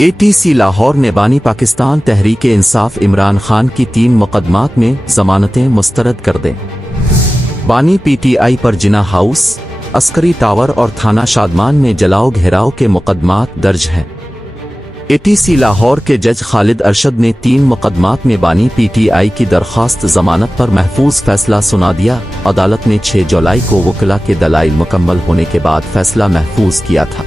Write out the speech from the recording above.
ATC Lahore ने बानी पाकिस्तान तहरीक-ए-इंसाफ इमरान खान की 3 मुकदमात में जमानतें मुस्तरद कर दें। बानी PTI पर जिना हाउस, अस्करी टावर और थाना शादमान में जलाओ घेराव के मुकदमात दर्ज हैं। ATC लाहौर के जज खालिद अरशद ने 3 मुकदमात में बानी PTI की दरख्वास्त जमानत पर महफूज फैसला सुना दिया। अदालत ने 6 जुलाई को वकला के दलाइल मुकम्मल होने के बाद फैसला महफूज किया था।